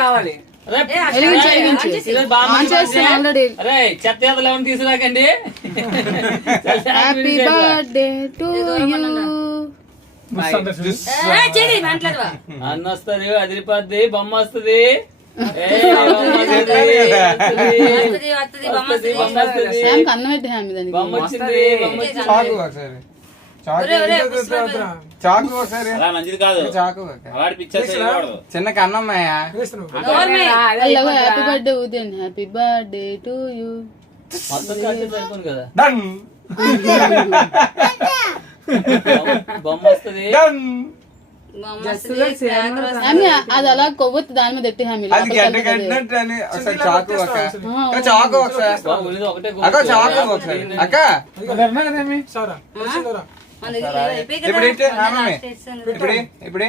రావాలి. చెత్త ఏమని తీసుకురాకండి. Happy birthday to you. అన్న వస్తుంది, అదిరిపోద్ది, బొమ్మ వస్తుంది. అన్నం పెట్టి బొమ్మ వచ్చింది. మంచిది కాదు. చిన్న కన్నమ్మయ్యా. హ్యాపీ బర్త్డే ఊదండి. Happy birthday to you. మొత్తం ఖర్చు సరిపోను కదా. బొమ్మ వస్తుంది. అది అలా కొవ్వొత్తు దాని మీద ఎట్టి హామీ చాకు అక్క ఇప్పుడు